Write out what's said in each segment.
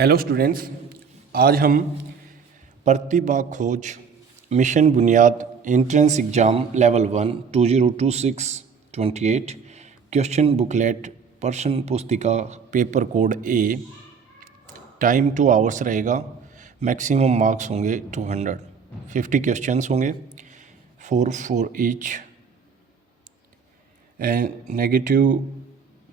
Hello students, आज हम प्रतिभा खोज मिशन बुनियाद entrance exam level 1 2026-28 question booklet प्रश्न पुस्तिका पेपर कोड ए। टाइम 2 आवर्स रहेगा। मैक्सिमम मार्क्स होंगे 200। 50 क्वेश्चंस होंगे, 4 ईच। एंड नेगेटिव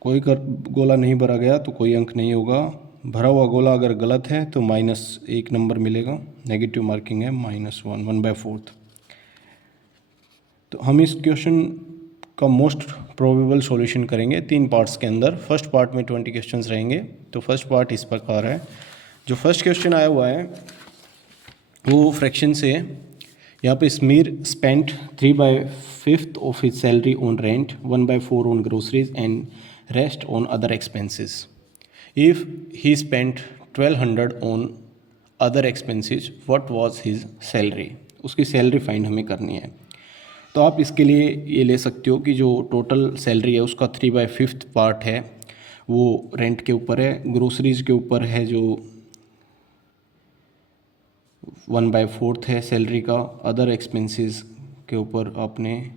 कोई गोला नहीं भरा गया तो कोई अंक नहीं होगा। भरा हुआ गोला अगर गलत है तो -1 नंबर मिलेगा। नेगेटिव मार्किंग है -1, 1/4। तो हम इस क्वेश्चन का मोस्ट प्रोबेबल सॉल्यूशन करेंगे 3 पार्ट्स के अंदर। फर्स्ट पार्ट में 20 क्वेश्चंस रहेंगे। तो फर्स्ट पार्ट इस प्रकार है। जो फर्स्ट क्वेश्चन आया हुआ है वो फ्रैक्शन से है। यहाँ पे Sameer spent 3/5 of his salary on rent, 1/4 on groceries and rest on other expenses. If he spent 1200 on other expenses, what was his salary? उसकी सैलरी फाइंड हमें करनी है। तो आप इसके लिए ये ले सकते हो कि जो टोटल सैलरी है उसका 3/5 पार्ट है वो रेंट के ऊपर है, ग्रोसरीज के ऊपर है जो 1/4 है सैलरी का, अदर एक्सपेंसेस के ऊपर आपने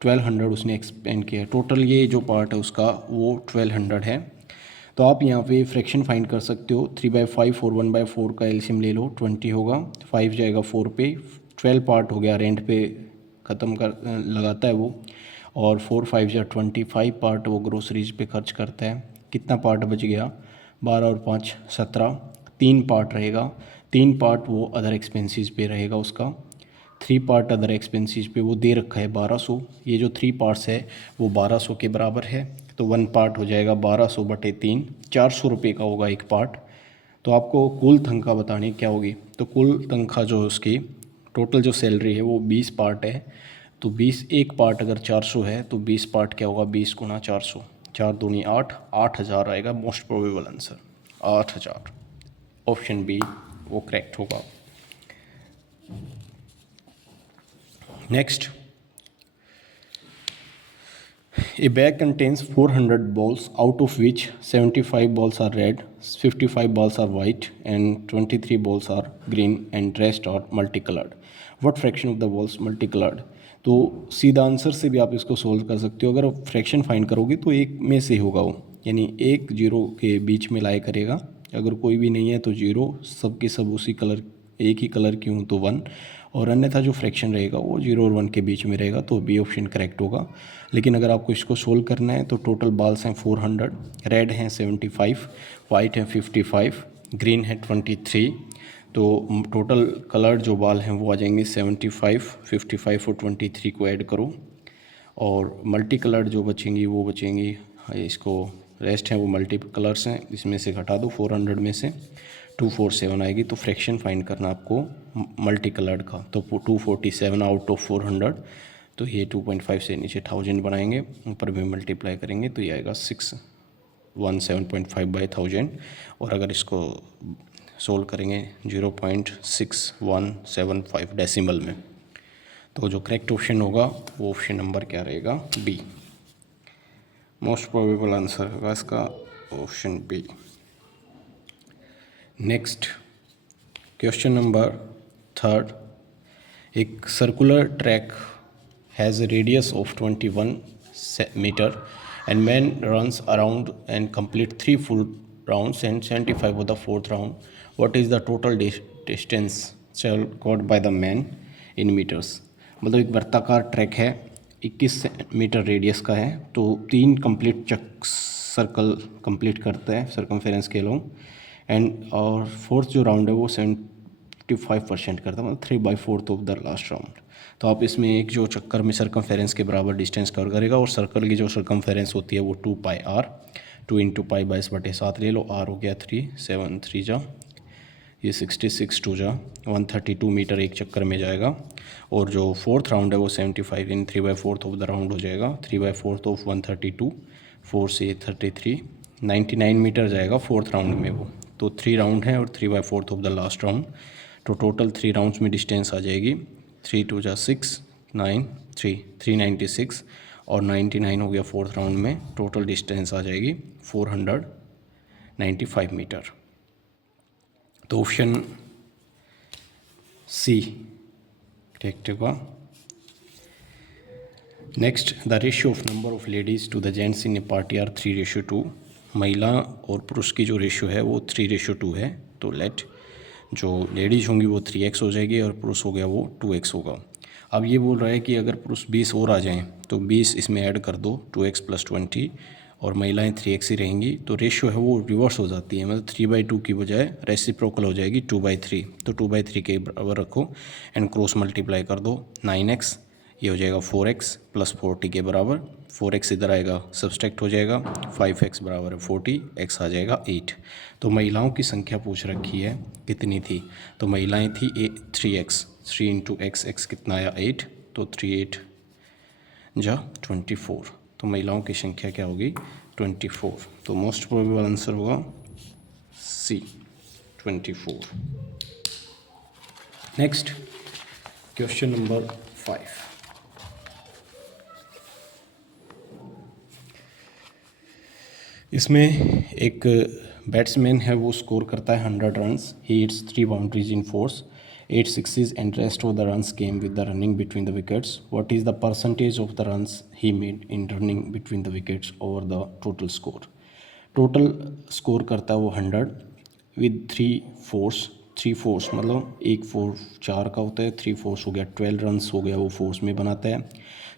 1200 उसने एक्सपेंड किया है। टोटल ये जो पार्ट है उसका वो 1200 है। तो आप यहाँ पे फ्रैक्शन फाइंड कर सकते हो। 3/5 और 1/4 का एलसीएम ले लो, 20 होगा। 5 जाएगा 4 पे, 12 पार्ट हो गया, रेंट पे ख़त्म कर लगाता है वो। और 4 5 या 25 पार्ट वो ग्रोसरीज पे खर्च करता है। कितना पार्ट बच गया? 12 और 5 17। 3 पार्ट रहेगा। 3 पार्ट वो अदर एक्सपेंसेस पे रहेगा उसका। 3 पार्ट अदर एक्सपेंसेस पे वो दे रखा है 1200। ये जो 3 पार्ट्स है वो 1200 के बराबर है। तो 1 पार्ट हो जाएगा 1200/3, 400 रुपये का होगा 1 पार्ट। तो आपको कुल तनख्वाह बतानी क्या होगी। तो कुल तनख्वाह जो है उसकी टोटल जो सैलरी है वो 20 पार्ट है। तो 20 1 पार्ट अगर 400 है तो 20 पार्ट क्या होगा? 20 × 400, 4 दूनी 8, 8000 आएगा most probable answer 8000। Option B वो करेक्ट होगा। Next, a bag contains 400 balls, out of which 75 balls are red, 55 balls are white, and 23 balls are green, and rest are multicolored. What fraction of the balls multicolored? तो सीधा answer से भी आप इसको solve कर सकते हो। अगर आप फ्रैक्शन फाइंड करोगे तो एक में से होगा वो, यानी 1 0 के बीच में लाया करेगा। अगर कोई भी नहीं है तो 0, सब के सब उसी कलर, एक ही कलर की हूँ तो 1, और अन्यथा जो फ्रैक्शन रहेगा वो 0 और 1 के बीच में रहेगा। तो बी ऑप्शन करेक्ट होगा। लेकिन अगर आपको इसको सोल्व करना है तो टोटल बाल्स हैं 400, रेड हैं 75, वाइट हैं 55, ग्रीन है 23। तो टोटल कलर जो बाल हैं वो आ जाएंगे 75, 55 और 23 को ऐड करो, और मल्टी कलर्ड जो बचेंगी वो बचेंगी, इसको रेस्ट हैं वो मल्टी कलर्स हैं, इसमें से घटा दो 400 में से 247 आएगी। तो फ्रैक्शन फाइंड करना आपको मल्टी कलर्ड का। तो 247 आउट ऑफ 400, तो ये 2.5 से नीचे 1000 बनाएंगे, ऊपर में मल्टीप्लाई करेंगे तो ये आएगा 617.5/1000। और अगर इसको सोल्व करेंगे 0.6175 डेसिमल में, तो जो करेक्ट ऑप्शन होगा वो ऑप्शन नंबर क्या रहेगा? बी। मोस्ट प्रोबेबल आंसर होगा इसका option B. Next, question number 3। एक circular track has a radius of 21 meter and man runs around and complete 3 full rounds and 75 of the 4th round. What is the total distance covered by the man in meters? मतलब एक वर्ताकार track है, 21 metre radius का है। तो 3 complete circle complete करता है circumference के लॉन्ग, एंड और 4th जो राउंड है वो 75% करता है, मतलब 3/4 ऑफ द लास्ट राउंड। तो आप इसमें एक जो चक्कर में सर्कमफेरेंस के बराबर डिस्टेंस कवर करेगा, और सर्कल की जो सर्कमफेरेंस होती है वो 2πr, 2 × π 22/7 ले लो। r हो गया 3, 7 3 जा, ये 66 2 जा, 132 मीटर एक चक्कर में जाएगा। और जो 4th राउंड है वो 75 इन 3/4 ऑफ द राउंड हो जाएगा। 3/4 ऑफ 132, 4 से 33, 99 मीटर जाएगा 4th राउंड में वो। तो 3 राउंड है और 3/4 ऑफ द लास्ट राउंड। तो टोटल 3 राउंड्स में डिस्टेंस आ जाएगी 3 2 जा 6 9 3 396, और 99 हो गया 4th राउंड में। टोटल डिस्टेंस आ जाएगी 400 95 मीटर। तो ऑप्शन सी करेक्ट होगा। Next, the ratio of number of ladies to the gents in a party are 3:2। महिला और पुरुष की जो रेशियो है वो 3:2 है। तो लेट जो लेडीज़ होंगी वो 3x हो जाएगी और पुरुष हो गया वो 2x होगा। अब ये बोल रहा है कि अगर पुरुष 20 और आ जाएं तो 20 इसमें ऐड कर दो, 2x + 20, और महिलाएं 3x ही रहेंगी। तो रेशियो है वो रिवर्स हो जाती है, मतलब 3/2 की बजाय रेसिप्रोकल हो जाएगी 2/3। तो 2/3 के बराबर रखो एंड क्रॉस मल्टीप्लाई कर दो। 9x ये हो जाएगा 4x + 40 के बराबर। 4x इधर आएगा सब्सट्रैक्ट हो जाएगा। 5x बराबर है 40, x आ जाएगा 8। तो महिलाओं की संख्या पूछ रखी है कितनी थी, तो महिलाएं थी 3x। 3 × x, x कितना आया 8, तो 3 8 जा 24। तो महिलाओं की संख्या क्या होगी 24। तो मोस्ट प्रोबेबल आंसर होगा सी 24। Next question number 5। इसमें एक बैट्समैन है वो स्कोर करता है 100 runs. He hits 3 boundaries in force, 8 sixes and rest of the runs came with the running between the wickets. What is the percentage of the runs he made in running between the wickets over the total score. Total score करता है वो 100 with 3 force. 3 force मतलब एक four 4 का होता है, 3 force हो गया 12 रन्स हो गया, वो फोर्स में बनाता है।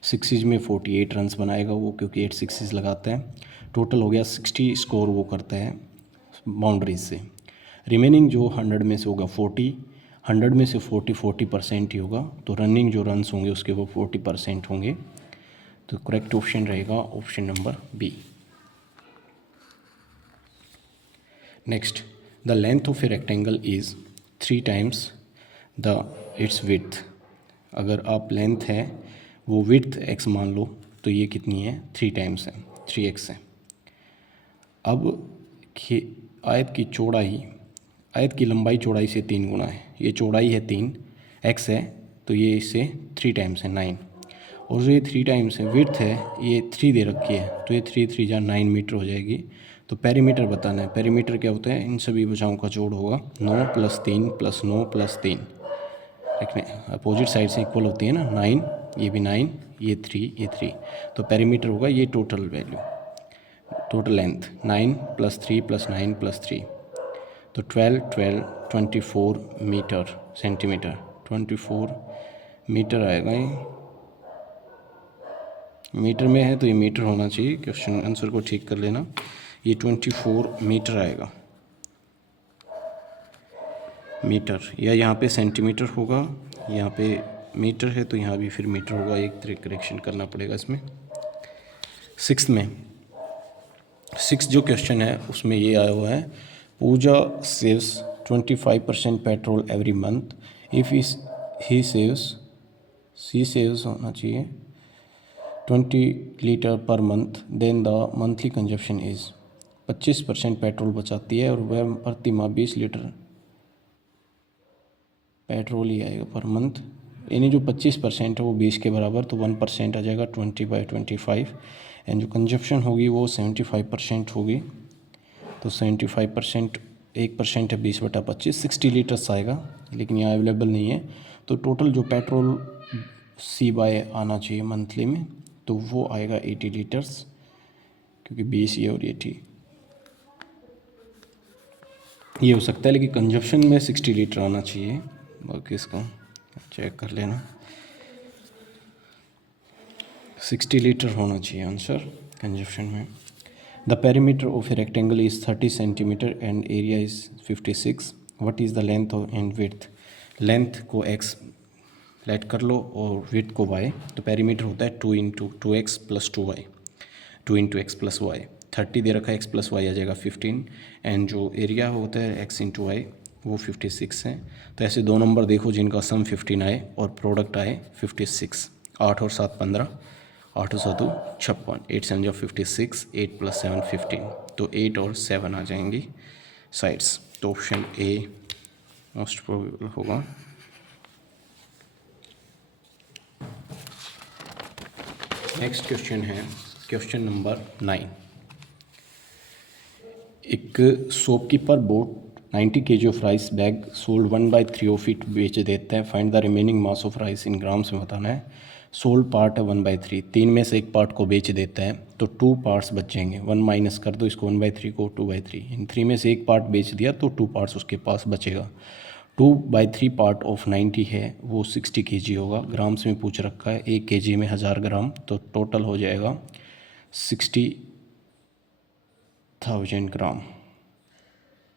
सिक्सेज में 48 रन्स बनाएगा वो, क्योंकि 8 सिक्सेज लगाता है। टोटल हो गया 60 स्कोर वो करता है बाउंड्रीज से। रिमेनिंग जो 100 में से होगा 40, 100 में से 40% ही होगा, तो रनिंग जो रन्स होंगे उसके वो 40% होंगे। तो करेक्ट ऑप्शन रहेगा option number B. Next, the length of a rectangle is 3 times the its width. अगर आप लेंथ है वो विड्थ x मान लो, तो ये कितनी है 3 टाइम्स है, 3x है। अब आयत की चौड़ाई, आयत की लंबाई चौड़ाई से 3 गुना है। ये चौड़ाई है 3, x है, तो ये इससे 3 टाइम्स है 9। और जो ये 3 टाइम्स है विड्थ है ये 3 दे रखी है, तो ये 3 3 जा 9 मीटर हो जाएगी। तो पेरीमीटर बताना है। पेरीमीटर क्या होता है, इन सभी भुजाओं का जोड़ होगा 9 + 3 + 9 + 3। देखने अपोजिट साइड से इक्वल होती है ना, 9 ये भी 9, ये 3 ये 3। तो पेरीमीटर होगा ये टोटल वैल्यू, टोटल लेंथ 9 + 3 + 9 + 3, तो 12 12 24 मीटर सेंटीमीटर, 24 मीटर आएगा। ये मीटर में है तो ये मीटर होना चाहिए, क्वेश्चन आंसर को ठीक कर लेना। ये 24 मीटर आएगा मीटर, या यहाँ पे सेंटीमीटर होगा, यहाँ पे मीटर है तो यहाँ भी फिर मीटर होगा। एक तरह करेक्शन करना पड़ेगा इसमें। 6 में 6 जो क्वेश्चन है उसमें ये आया हुआ है, Puja saves 25% petrol every month. If he saves होना चाहिए 20 litre per month, then the monthly consumption is. 25% petrol बचाती है और वह प्रति माह 20 लीटर पेट्रोल ही आएगा पर मंथ। यानी जो 25% है वो 20 के बराबर, तो 1% आ जाएगा 20/25। एंड जो कंजप्शन होगी वो 75% होगी, तो 75% 1% है 20/25, 60 लीटर्स आएगा, लेकिन यहाँ अवेलेबल नहीं है। तो टोटल जो पेट्रोल C/बाय आना चाहिए मंथली में, तो वो आएगा 80 लीटर्स, क्योंकि 20 ये और 80 ये हो सकता है, लेकिन कंजप्शन में 60 लीटर आना चाहिए। बाकी इसको चेक कर लेना, 60 लीटर होना चाहिए आंसर कंजप्शन में। The perimeter of a rectangle is 30 centimetre and area is 56। What is the length and width. Length को x लेट कर लो और विड्थ को y। तो पेरीमीटर होता है 2 × 2x + 2y, 2 × x + y। 30 दे रखा है, x + y आ जाएगा 15, एंड जो एरिया होता है x × y वो 56 है। तो ऐसे दो नंबर देखो जिनका सम 15 आए और प्रोडक्ट आए 56। 8 और 7 15, 8 और 7 56, 8 7 जा 56, 8 + 7 15, तो 8 और 7 आ जाएंगी साइड्स। तो ऑप्शन ए मोस्ट प्रोबेबल होगा। नेक्स्ट क्वेश्चन है क्वेश्चन नंबर 9। एक shopkeeper boat 90 kg of rice bag sold 1/3 of it बेच देता है। Find the remaining mass of rice in grams में बताना है। सोल्ड पार्ट है 1/3, 3 में से एक पार्ट को बेच देता है तो 2 पार्ट्स बचेंगे। 1 माइनस कर दो इसको, 1/3 को 2/3, इन 3 में से एक पार्ट बेच दिया तो 2 पार्ट्स उसके पास बचेगा। 2/3 पार्ट ऑफ 90 है वो 60 kg होगा। ग्राम्स में पूछ रखा है, 1 kg में 1000 ग्राम, तो टोटल हो जाएगा 60,000 ग्राम।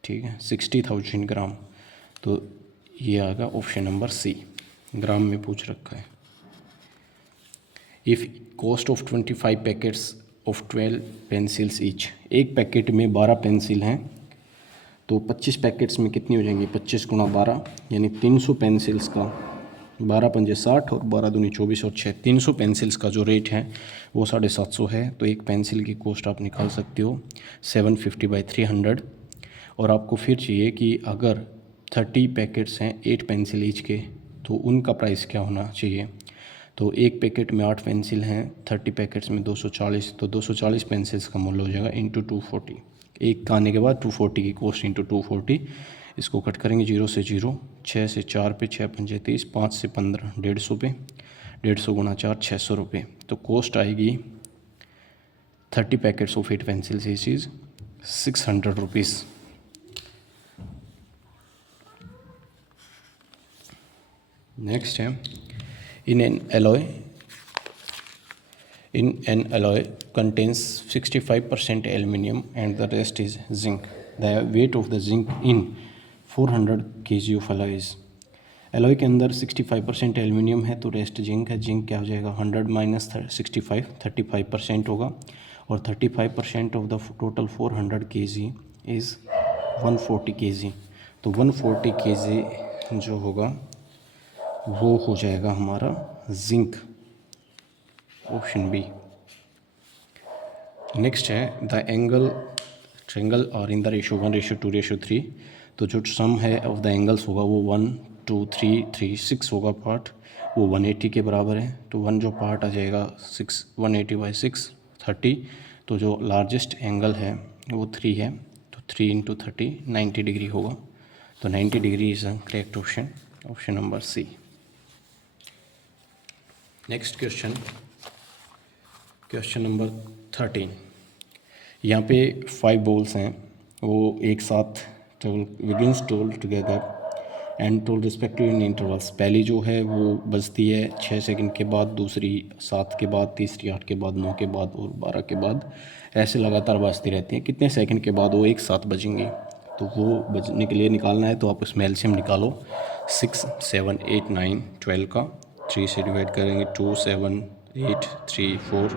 ठीक है, 60,000 ग्राम। तो ये आएगा ऑप्शन नंबर सी, ग्राम में पूछ रखा है। If cost of 25 packets of 12 pencils each, एक पैकेट में 12 पेंसिल हैं तो 25 पैकेट्स में कितनी हो जाएंगी, 25 गुणा 12 यानी 300 पेंसिल्स का, 12 पंजे 60 और 12 दूनी 24 और 6, 300 पेंसिल्स का जो रेट है वो 750 है। तो एक पेंसिल की कॉस्ट आप निकाल सकते हो 750/300। और आपको फिर चाहिए कि अगर 30 पैकेट्स हैं 8 पेंसिल ईच के तो उनका प्राइस क्या होना चाहिए। तो एक पैकेट में 8 पेंसिल हैं, 30 पैकेट्स में 240, तो 240 पेंसिल्स का मूल्य हो जाएगा इंटू 240। एक का आने के बाद 240 की कॉस्ट इंटू 240, इसको कट करेंगे 0 से 0, 6 से 4 पे 6 पंजे 30, 5 से 15 150 पे, 150 गुणा 4 600 रुपये। तो कॉस्ट आएगी 30 पैकेट्स ऑफ 8 पेंसिल्स ये चीज़ 600 रुपीज़। नेक्स्ट है in an alloy contains 65% aluminum and the rest is zinc. The weight of the zinc in 400 kg of alloy is, alloy के अंदर 65% एल्यूमिनियम है तो रेस्ट जिंक है। जिंक क्या हो जाएगा, 100 माइनस 65, 35% होगा, और 35% of the total 400 kg is 140 kg। तो 140 kg जो होगा वो हो जाएगा हमारा जिंक, ऑप्शन बी। नेक्स्ट है द एंगल ट्रेंगल और इन द रेशो 1:2:3। तो जो सम है ऑफ द एंगल्स होगा वो 1 2 3 3 6 होगा पार्ट, वो 180 के बराबर है। तो 1 जो पार्ट आ जाएगा 6, 180/6 30। तो जो लार्जेस्ट एंगल है वो 3 है, तो 3 × 30 90 डिग्री होगा। तो 90 degree is a correct option, option number C. Next question, question number 13। यहाँ पे 5 बॉल्स हैं, वो एक साथ begins tolled together and tolled respective in intervals. पहली जो है वो बजती है 6 सेकंड के बाद, दूसरी 7 के बाद, तीसरी 8 के बाद, 9 के बाद और 12 के बाद, ऐसे लगातार बजती रहती हैं। कितने सेकंड के बाद वो एक साथ बजेंगी, तो वो बजने के लिए निकालना है। तो आप उसमें एलसीएम निकालो, 6 7 8 9 12 का 3 से डिवाइड करेंगे 2 7 8 3 4,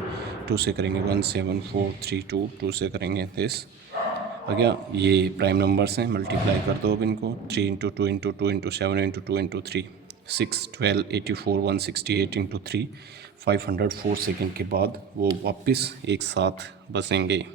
2 से करेंगे 1 7 4 3 2, 2 से करेंगे दिस आ गया। ये प्राइम नंबर्स हैं, मल्टीप्लाई कर दो अब इनको, 3 × 2 × 2 × 7 × 2 × 3 6 12 84 168 × 3 504 सेकेंड के बाद वो वापस एक साथ बसेंगे।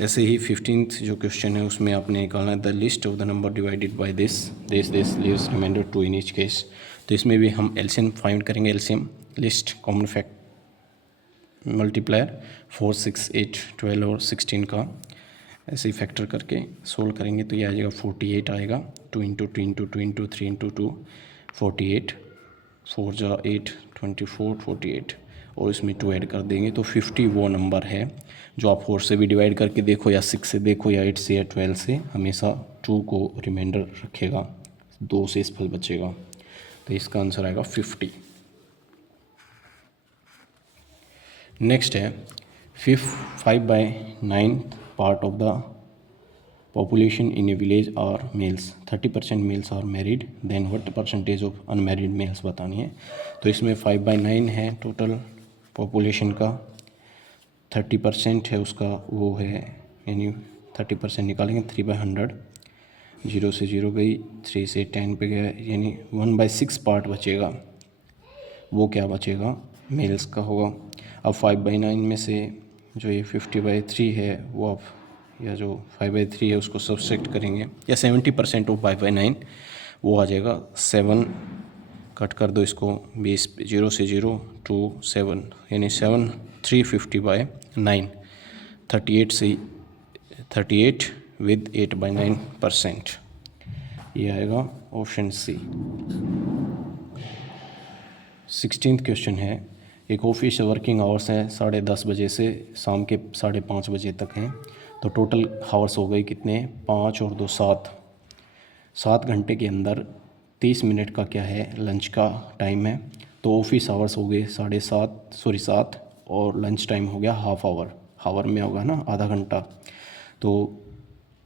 ऐसे ही 15th जो क्वेश्चन है उसमें आपने निकालना है the list of the number divided by this leaves reminder 2 in each case. तो इसमें भी हम एलसीएम फाइंड करेंगे। LCM least common fact multiplier 4 6 8 12 और 16 का ऐसे ही फैक्टर करके सोल्व करेंगे तो ये आ जाएगा 48 आएगा। 2 × 2 × 2 × 3 × 2 48, 4 जा 8 24 48 और इसमें 2 ऐड कर देंगे तो 50 वो नंबर है जो आप 4 से भी डिवाइड करके देखो या 6 से देखो या 8 से या 12 से, हमेशा 2 को रिमाइंडर रखेगा, 2 से इस फल बचेगा। तो इसका आंसर आएगा 50। नेक्स्ट है 5/9 part of the population in a village are males, 30% males are married, then what percentage of unmarried males बतानी है। तो इसमें 5/9 है टोटल पॉपुलेशन का, 30% है उसका वो है, यानी 30% निकालेंगे 3/100, 0 से 0 गई, 3 से 10 पे गया, यानी 1/6 पार्ट बचेगा, वो क्या बचेगा, मेल्स का होगा। अब 5/9 में से जो ये 50/3 है वो आप, या जो 5/3 है उसको सब्सट्रैक्ट करेंगे, या 70% ऑफ 5/9 वो आ जाएगा 7, कट कर दो इसको 20, 0 से 0 2 7, यानी 7 350/9, 38 with 8/9%, ये आएगा ऑप्शन सी। 16th क्वेश्चन है, एक ऑफिस वर्किंग आवर्स है 10:30 बजे से शाम के 5:30 बजे तक हैं, तो टोटल हावर्स हो गए कितने, 5 और 2 7। 7 घंटे के अंदर 30 मिनट का क्या है, लंच का टाइम है। तो ऑफिस आवर्स हो गए 7 और लंच टाइम हो गया हाफ आवर। हावर में होगा ना आधा घंटा, तो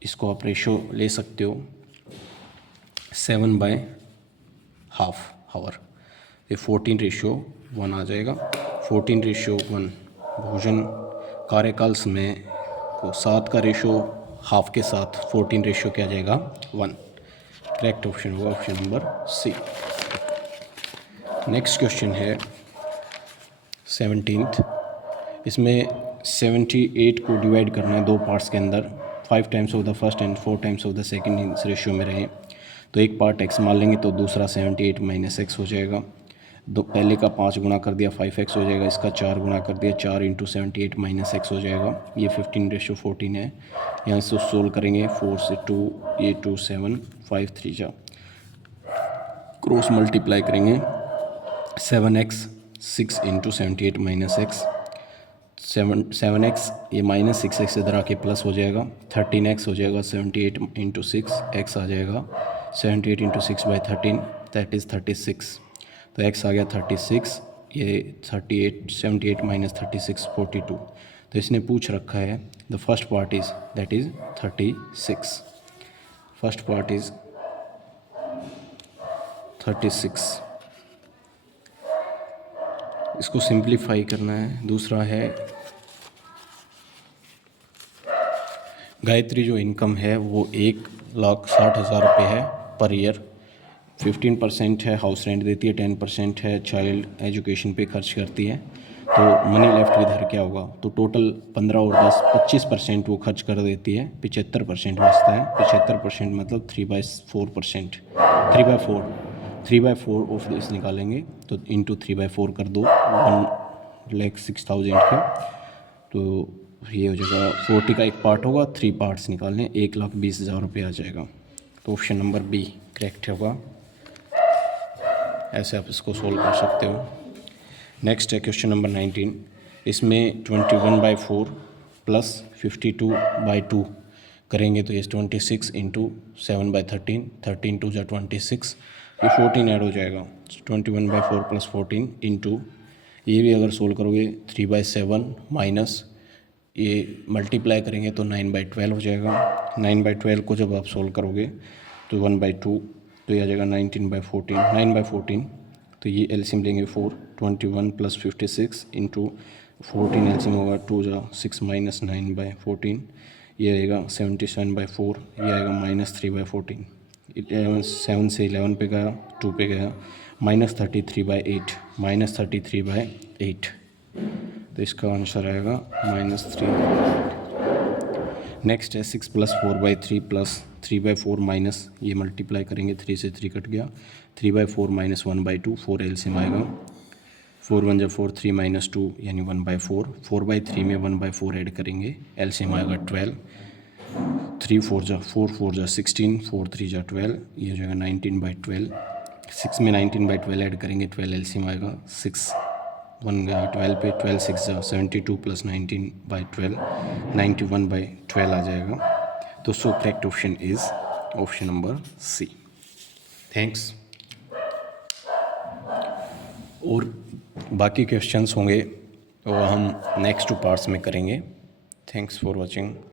इसको आप रेशो ले सकते हो 7/2 हावर, ये 14:1 आ जाएगा। 14:1 भोजन कार्यकाल समय को 7 का रेशो हाफ के साथ 14 रेशो क्या आ जाएगा 1। करेक्ट ऑप्शन होगा option number C. Next question है 17th, इसमें 78 को डिवाइड करना है 2 पार्ट्स के अंदर, 5 times of the first and 4 times of the second इस रेशियो में रहे। तो एक पार्ट x मान लेंगे तो दूसरा 78 - x हो जाएगा। दो पहले का 5 गुना कर दिया 5x हो जाएगा, इसका 4 गुना कर दिया 4 × 78 - x हो जाएगा। ये 15:14 है। यहाँ से सोल्व करेंगे 4 से 2, ये 2 7 5 3 जा, क्रॉस मल्टीप्लाई करेंगे 7x 6 × 78 - x, 7x ये -6x इधर आके प्लस हो जाएगा, 13x हो जाएगा 78 × 6, x आ जाएगा 78 × 6/13 दैट इज़ 36। तो x आ गया 36, ये 38 78 - 36 42। तो इसने पूछ रखा है the first part is that is 36, first part is 36, इसको सिंप्लीफाई करना है। दूसरा है गायत्री जो इनकम है वो 1,60,000 रुपये है पर ईयर। 15% है हाउस रेंट देती है, 10% है चाइल्ड एजुकेशन पे खर्च करती है। तो मनी लेफ्ट विद हर क्या होगा, तो टोटल 15 और 10 25% वो खर्च कर देती है, 75% बचता है। 75% मतलब 3/4%, 3/4 ऑफ दिस निकालेंगे तो इंटू 3/4 कर दो 1,06,000 का, तो ये हो जाएगा 40 का एक पार्ट होगा, 3 पार्ट्स निकालने 1,20,000 रुपये आ जाएगा। तो ऑप्शन नंबर बी करेक्ट होगा। ऐसे आप इसको सोल्व कर सकते हो। नेक्स्ट है क्वेश्चन नंबर 19, इसमें 21/4 प्लस 52/2 करेंगे तो ये 26 × 7/13, 13 2 जा 26, ये 14 ऐड हो जाएगा। 21/4 प्लस 14 इंटू, ये भी अगर सोल्व करोगे 3/7 माइनस ये मल्टीप्लाई करेंगे तो 9/12 हो जाएगा। 9/12 को जब आप सोल्व करोगे तो 1/2, तो ये आ जाएगा 19/14, 9/14। तो ये एलसीएम लेंगे 4, 21 प्लस 56 इंटू 14 एलसीएम होगा 2 जा 6 माइनस 9/14, ये आएगा 77/4, ये आएगा -3/14। 7 से 11 पे गया, 2 पे गया, -33/8, -33/8, तो इसका आंसर आएगा -3। नेक्स्ट है 6 + 4/3 प्लस 3/4 माइनस, ये मल्टीप्लाई करेंगे 3 से 3 कट गया, 3/4 - 1/2, 4 एलसीएम आएगा, 4 1 = 4, 3 - 2 यानी 1/4, 4/3 में 1/4 ऐड करेंगे, एलसीएम आएगा 12, 3 4 = 16, 4 3 = 12, ये हो जाएगा 19/12। 6 में 19/12 ऐड करेंगे, 12 एलसीएम आएगा 6, 1 गया 12 पे, 12 6 = 72 प्लस 19/12, 91/12 आ जाएगा। तो so correct option is option number C. Thanks. और बाकी क्वेश्चंस होंगे वो हम नेक्स्ट 2 पार्ट्स में करेंगे। Thanks for watching.